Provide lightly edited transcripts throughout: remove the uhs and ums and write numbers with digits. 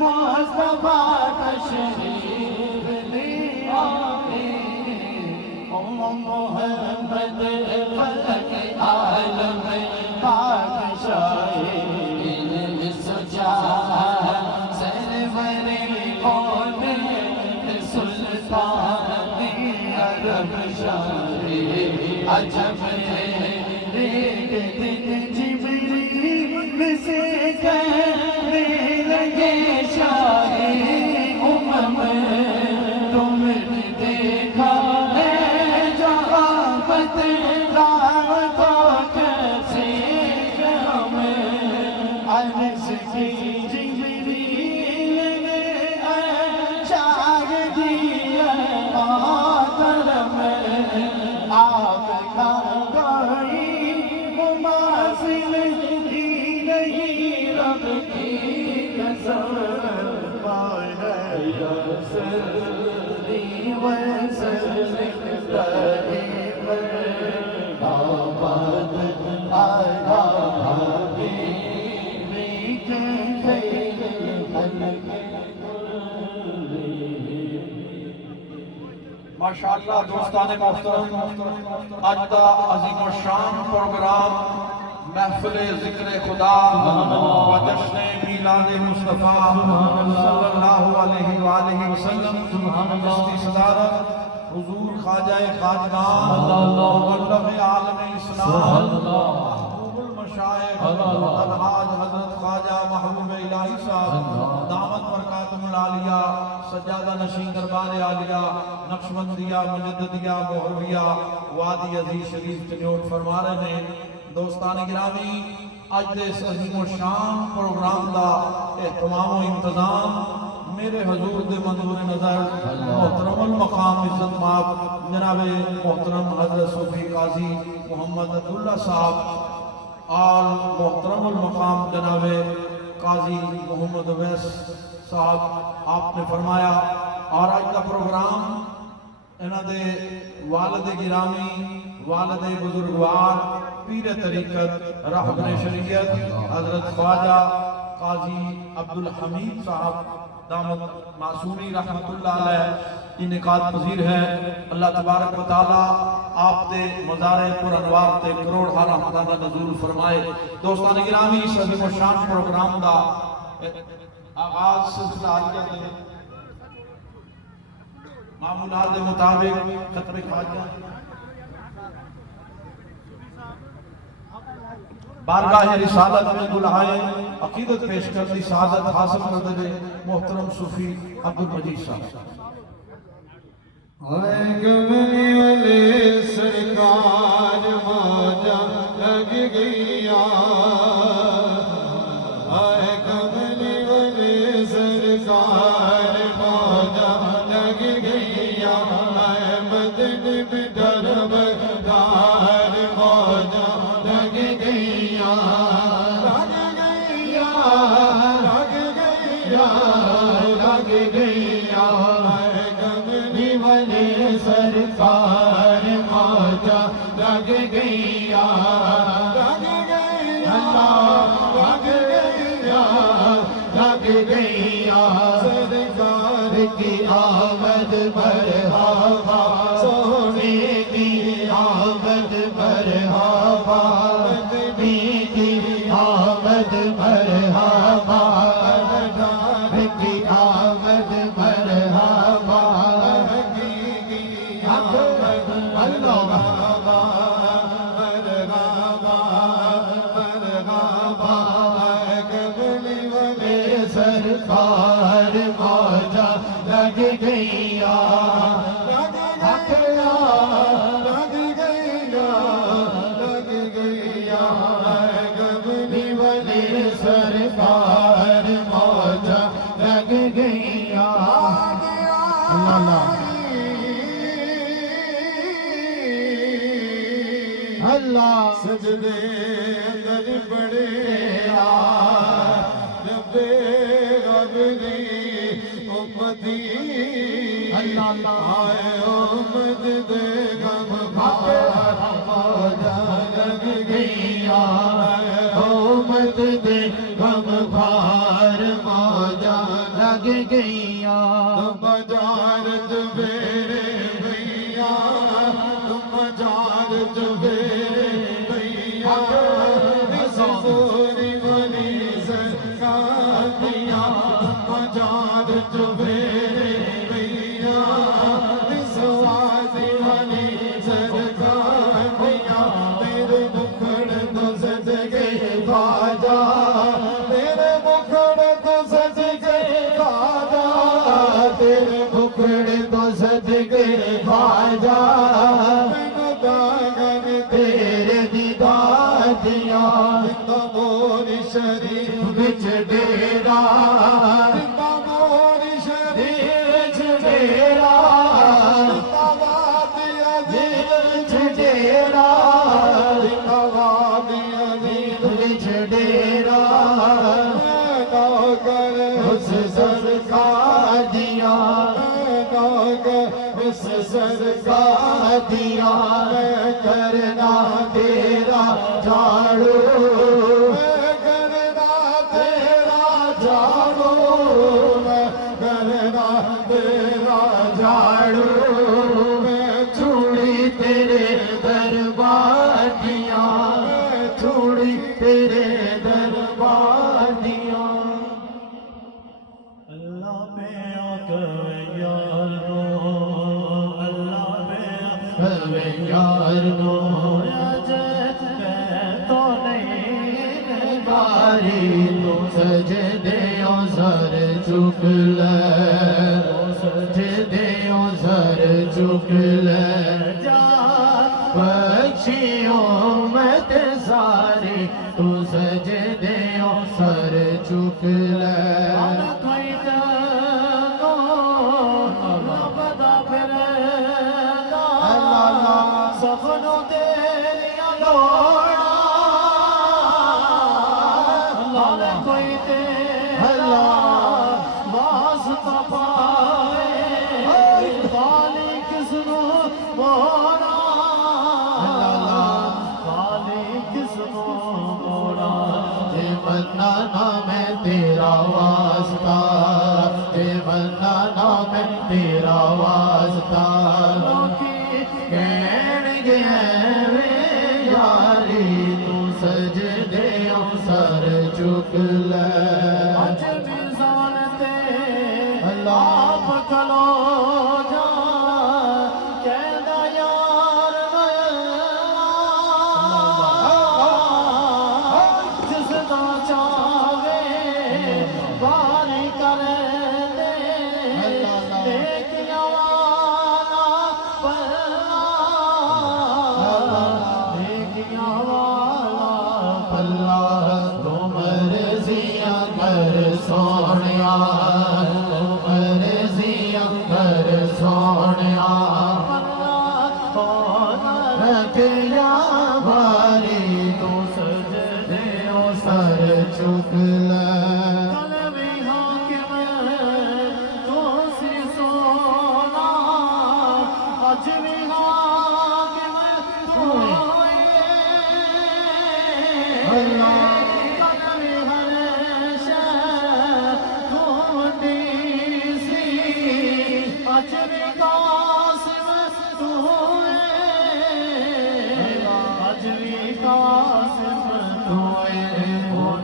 मुस्तफा तशरीफ ले आए। ओ मोहम्मद फलक आलम बादशाहे इल्म सुजा सरवर कौन सुल्तान अरब शाहे। अजब है एक दिन जिब्रील से कहने लगे शाहे उमम तुमने देखा है जहाँ बतलाओ तो कैसे हमें अर्ज़ की जिब्रील ने शाह दिया मातरम आपका कोई मुमासिल ही नहीं रब की कसम। मौला सल्ली व सल्लिम दाइमन आबाद अला हबीबिक खैरिल खल्क़। माशाअल्लाह दोस्तान मोहतरम, आज का अजीम शान प्रोग्राम महफिल ज़िक्र खुदा व जश्न मीलाद मुस्तफ़ा सल्लल्लाहु अलैहि वसल्लम की सदारत हुजूर ख्वाजा खाजगान मुबल्लिग़ आलम इस्लाम महबूबुल मशाइख अलहाज हज़रत ख्वाजा महबूब इलाही साहब दामत बरकातुहुल आलिया सज्जादा नशीं दरबार आलिया नक्शबंदिया मुजद्दिदिया मोहरविया वादी अजीज शरीफ चन्योट फरमा रहे हैं। दोस्तान गिरामी, अज दे इस अज़ीम शान प्रोग्राम का एहतमाम व इंतजाम मेरे हजूर दे मंजूर नज़र मोहतरमुल मकाम इज़्ज़त माब जनाब मोहतरम हज़रत सूफी काजी मोहम्मद अब्दुल्ला साहब और मोहतरमुल मकाम जनाब काजी मोहम्मद अवैस साहब आपने फरमाया। और आज का प्रोग्राम इन्हां दे वालिद गिरामी वालिद बुजुर्गवार पीर तरीक़त रहबर शरीयत हज़रत ख्वाजा काजी अब्दुल हमीद साहब दामत मासूमी रहमतुल्लाह अलैह इनकाद पजीर है। अल्लाह तबारक व तआला आप दे मज़ारे पुर अनवार ते करोड़ हारा हमदाना नज़ूल फरमाए। दोस्तान गिरामी, इस अज़ीम शान प्रोग्राम का आगाज सिलसिला आलिया दे मामूलात के मुताबिक खत्म ख्वाजा बारगाह रिसालत में दुल्हाए अकीदत पेश कर दी सादत हासिल कर दे मोहतरम सूफी अब्दुल मजीद साहब। कमली वाले सरकार मौजा लग गईया, कमली वाले सरकार मौजा लग गईया, मदन दरबार मौजा लग गईया, लग गईया, लग गईया, लग गईया, कमली वाले सरकार मौजा लग गईया, लग गईया, लग गईया, लग गईया, सरकार की आमद मरहबा, सोने की आमद मरहबा, नबी की आमद मरहबा, सरकार की आमद मरहबा, सरकार मौजा लग गईया, लग गईया, लग गईया, लग गईया, कमली वाले सरकार मौजा लग गईया। अल्लाह सजदे अंदर बड़े रब्बे गबरी उम्मती, आए उम्मत दे गम भार मौजा लग गईया, उम्मत दे गम भार मौजा लग गईया बाजार जवेरे भैया बाजार जवेरे भैया सोरी वाली सरकार दिया बाजार जवेरे भैया सवारी वाली सरकार दिया तेरे मुखड़ तो सज गए बाजा तेरे मुखड़ तो सज गए बाजा तेरे मुखड़ तो सज गए बाजा तेरे दीदार दिया मोरी शरीफ बिच डेरा मोरी शरीफ बिच डेरा बिच डेरा बिच डेरा उस सरकार दिया उस सरकार दिया करना तेरा झाड़ू करना तेरा झाड़ू करना तेरा झाड़ू चूड़ी तेरे दरबार दिया चूड़ी तेरे दरबार दिया अल्लाह में आकर यार नो अल्लाह में हवे यार नो तो नहीं बारी तो सजदे सर झुक ले सजदे सर झुक ले जा पक्षियों में ते सारे तू सजदे सर झुक ले कोई तो बदा फिर सपनों तेरिया लोड़ा अल्लाह कोई तेरा वास्ता पावे वाली किसनो मोड़ा वाली किसनो मोड़ा जे मन्ना नाम है तेरा वास्ता जे मन्ना नाम है तेरा वास्ता कहन गया वे यारी तू सजदे सर झुक ले अज मिजान ते अल्लाह आप कलो जा कहदा यार जिसदा चावे बारी कर दे देखिया वाला पल्ला देखिया वाला अल्लाह तुम रजिया कर सोनिया तुम रजिया कर सोनिया रखिया भारी तू सजदे सर झुक ले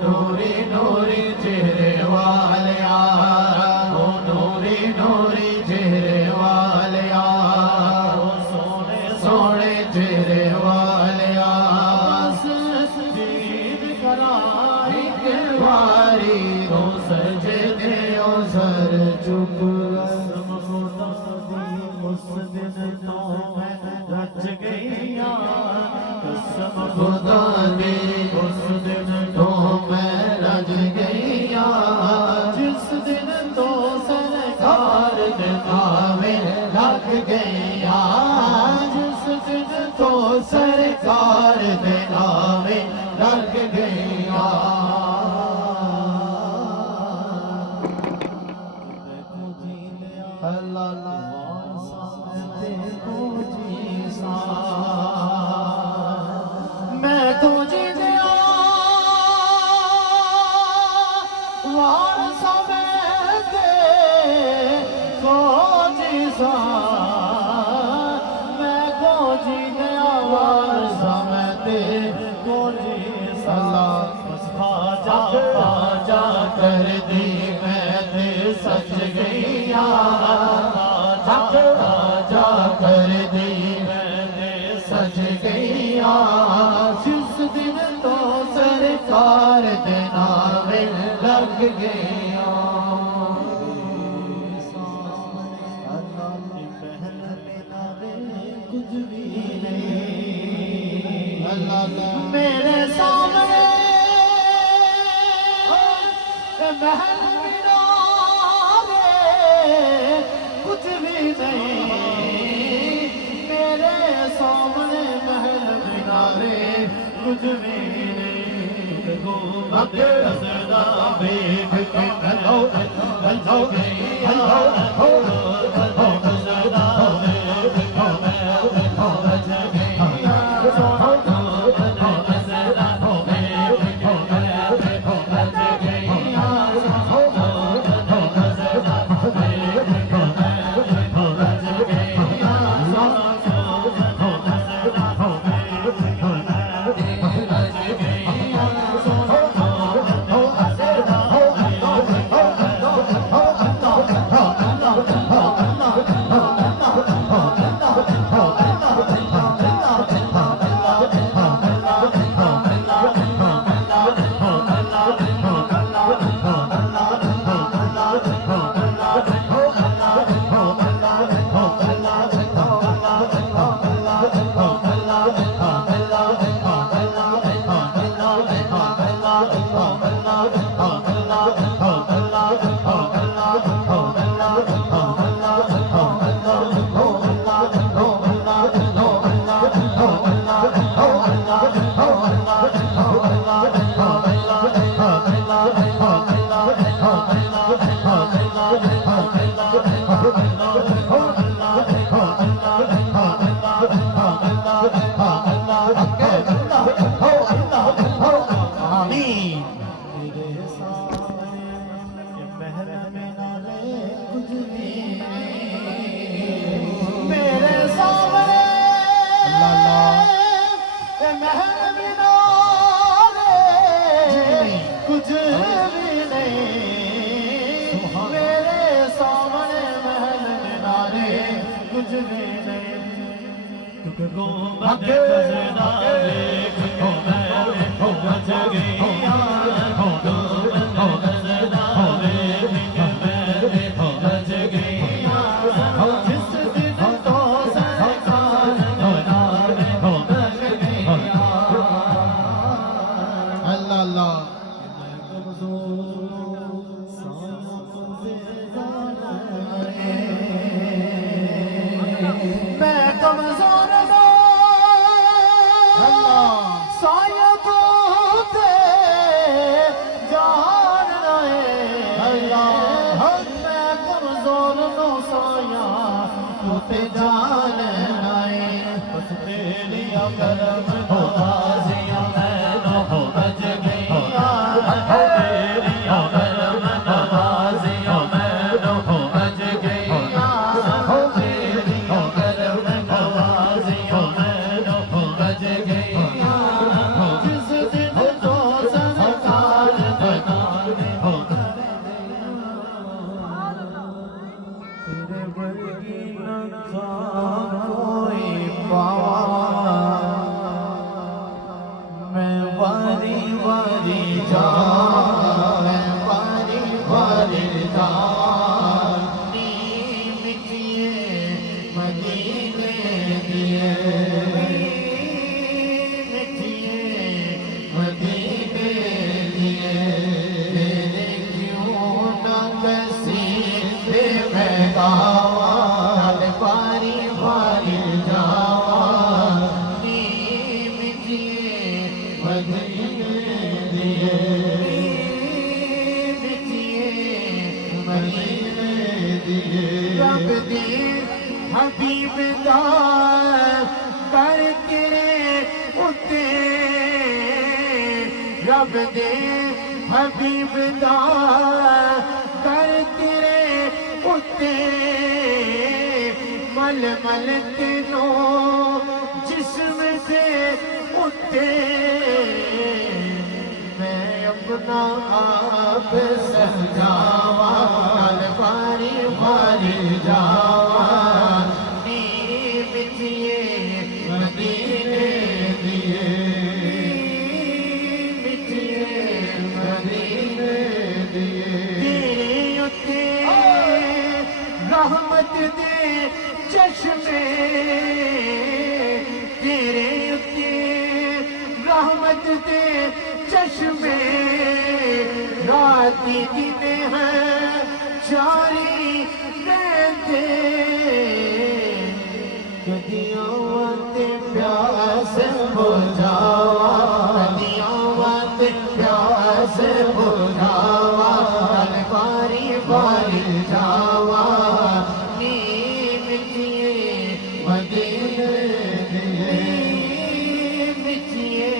नूरी नूरी चेहरे वालिया ओ नूरी नूरी चेहरे वालिया सोने सोने चेहरे वालिया एक बारी तो सजदे सर झुक उस दिन तो मैं रच गईया कसम खुदा दी उस दिन तो मैं रज गईया जिस दिन तो सरकार दिखावे लग गईया जिस दिन तो सरकार दिखावे लग गईया मैं तुझे दिया वारसा में गईया हक आजा कर दी सज गईया जिस दिन तो सरकार दे नावे लग गईया कुछ भी नहीं मेरे सामने महल मीनारे कुछ भी नहीं मेरे सामने महल मीनारे कुछ भी नहीं घूमत हसदा देख के हेलो हेलो हेलो हसदा देख के मैं बच गया रब दे हबीब दा कर तेरे उत्ते मल मल तेनो जिस्म से उत्ते मैं अपना आप सजावा पारी बारी जावा मिटिए मदीने दिए मिटिए मदीने दिए तेरे उत्ते रहमत दे चश्मे तेरे उत्ते रहमत दे चश्मे राती दिन है जारी रहते कदियों ते प्यास बुझावा कदियों ते प्यास बुझावा बारी बारी जावा नीम किए मदीने दिए मिटिए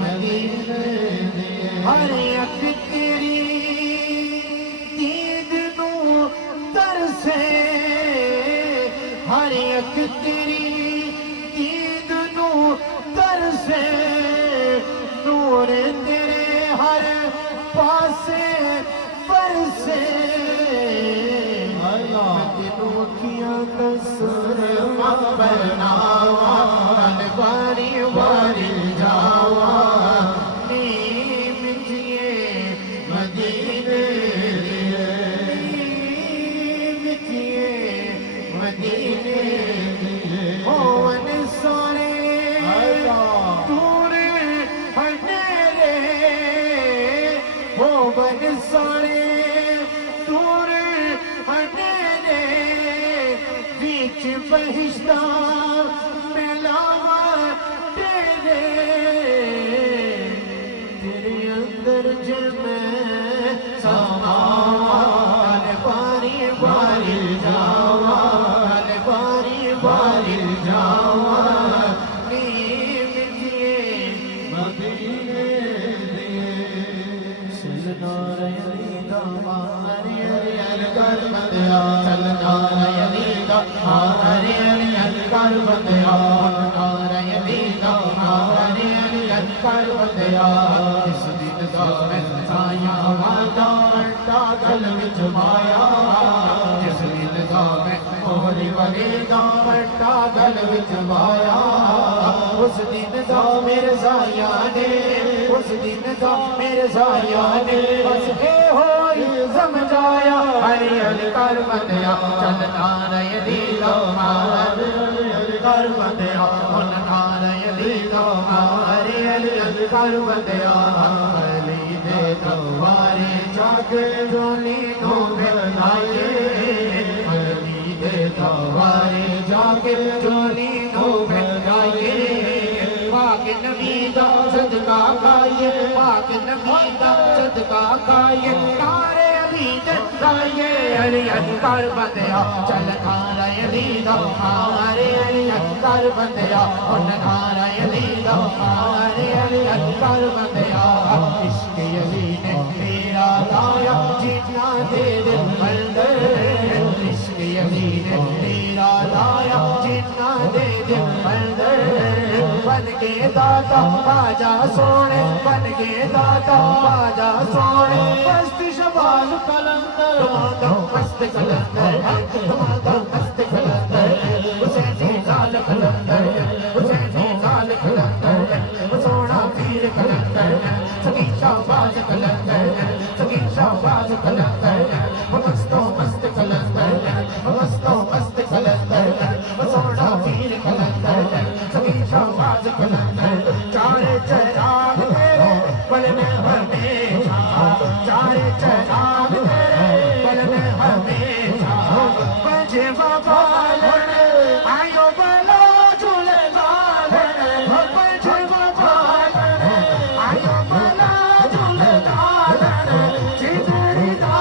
मदीने दिए हर अख तेरी दीद नू तरसे हर अख तेरी दीद नू तरसे नूर तेरे हर पासे बरसे तेनू अखियां कसर बनावा बारी बारी जावा नीम जिए मदीने दिए मिटिए मदीने दिए होवन सारे दूर हनेरे होवन सारे दूर हनेरे बीच बहिश्ता मिलावा तेरे तेरे अंदर जमे समावान बारी बारी जावा बारी बारी जावा नीम दिए मदीने दिए चलना रयलीदा हरे हरे अलगर बंदिया चलना रयलीदा हरे हरे अलगर बंदिया चलना रयलीदा हरे हरे अलगर बंदिया इस दिन दा मैं साया वादा अड्डा गल विच माया जिस दिन दा मैं मोहरी वली दा अड्डा गल विच माया उस दिन दा मेरे साया ने उस दिन दा मेरे साया ने बस ए होई समझाया हरी हरी कर बंदिया चलना रयली दा हरे हरे कर बंदिया उन नाराय दी दा हरे हरे कर बंदिया अली दे दरबारे जाके जोली नो बनाए अली दे दरबारे जाके जोली नो बनाए पाक नबी दा सदका खाइए पाक नबी दा सदका खाइए नारे अली दे गाइए अली कर बंदिया चल नाराय अली दा हरे अली कर बंदिया उन नाराय अली दा हरे अली कर बंदिया इश्क अली ने तेरा लाया जितना दे दे अंदर इश्क अली ने तेरा लाया जितना दे दे अंदर बन के दाता बाजा सोने बन के दाता बाजा सोने मस्त शबाज कलंदर मस्त कलंदर मस्त कलंदर हुसैनी लाल कलंदर हुसैनी लाल कलंदर सोना पीर कलंदर सगी शाबाज कलंदर सगी शाबाज कलंदर मस्तो मस्त कलंदर मस्तो मस्त कलंदर सोना पीर कलंदर सगी शाबाज कलंदर चारे चराग तेरे पल में हमेशा चारे चराग तेरे पल में हमेशा बजे बाबा आयो बलो झूले लाल बजे बाबा आयो बलो झूले लाल चितरी दा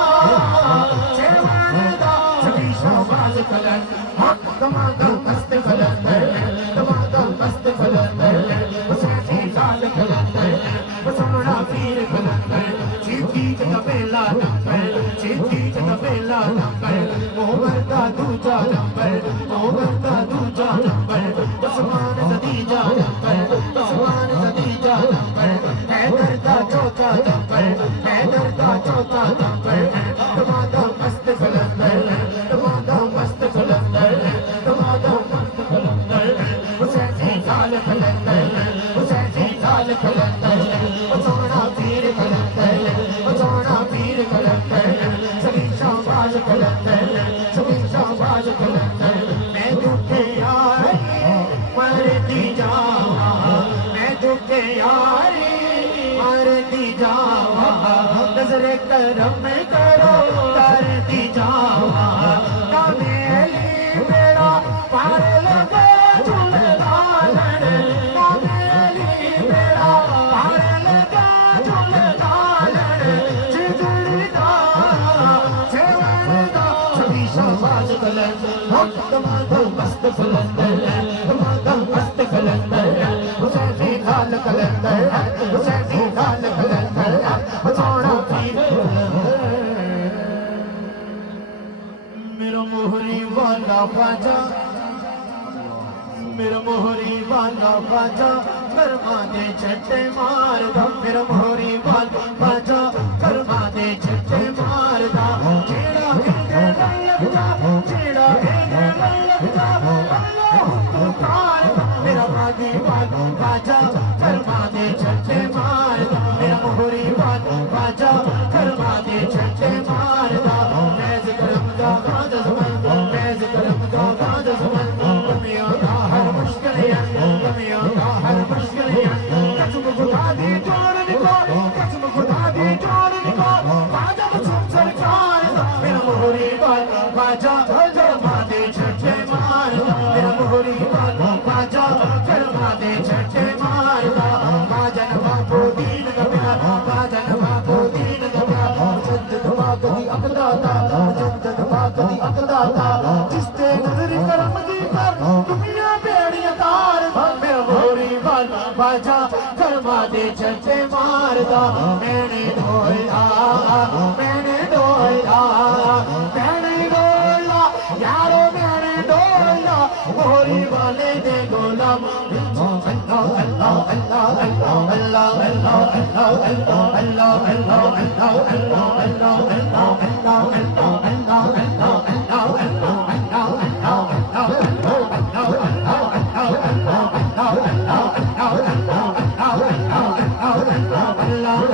चेवान दा सभी शाबाज कलंदर तमागा मस्त कलंदर तमागा मस्त कलंदर हुसैनी लाल कलंदर सोना पीर कलंदर चिट्ठी च बेला नंबर चिट्ठी च बेला नंबर मोहब्बत का दूजा नंबर मोहब्बत का दूजा नंबर उस्मान सदीजा नंबर उस्मान सदीजा नंबर हैदर का चौथा नंबर हैदर का चौथा नंबर तमागा मस्त कलंदर सभी शाबाश कलंदर मैं दुखे यारी मरती जावा मैं दुखे यारी मरती जावा नजर करम करो करती जावा कमेली बेड़ा पार लगा झूलदालन कमेली बेड़ा पार लगा झूलदालन जिगरदा सेवरदा सभी शाबाश कलंदर तमाम मस्त कलंदर तमाम मस्त कलंदर हुसैनी लाल कलंदर हुसैनी लाल कलंदर सोना पीर मेरा मोहरी वाला ख्वाजा मेरा मोहरी वाला ख्वाजा कर्मा दे छट्टे मारदा मेरा मोहरी वाला ख्वाजा कर्मा दे छट्टे मारदा जेड़ा हिंदे लगदा जेड़ा हिंदे लगदा अल्लाह पुकार मेरा वादी वाला ख्वाजा कर्मा दे छट्टे मारदा मेरा मोहरी वाला ख्वाजा कर्मा दे छट्टे मारदा मैं जिक्रम दा गाज ज़मान मैं जिक्रम दा गाज ज़मान कमियों दा हर मुश्किल कमियों दा हर मुश्किल कसम खुदा दी जोड़ निको कसम खुदा दी जोड़ निको ख्वाजा मसूम सरकार मेरा मोहरी वाला ख्वाजा कर्मा दे छट्टे मारदा मेरा मोहरी वाला ख्वाजा कर्मा दे छट्टे मारदा ख्वाजा नवाबो दीन का प्यार ख्वाजा नवाबो दीन का प्यार मुजद्दिद बागदी अकदाता मुजद्दिद बागदी अकदाता जिसते नजर करम दी कर दुनिया बेड़ियां तार मेरा मोहरी वाला ख्वाजा कर्मा दे छट्टे मारदा मैंने ढोला मैंने ढोला मैंने ढोला यारो मैंने ढोला मोहरी वाले दे गुलाम अल्लाह अल्लाह अल्लाह अल्लाह अल्लाह अल्लाह अल्लाह अल्लाह अल्लाह अल्लाह अल्लाह अल्लाह अल्लाह अल्लाह अल्लाह अल्लाह अल्लाह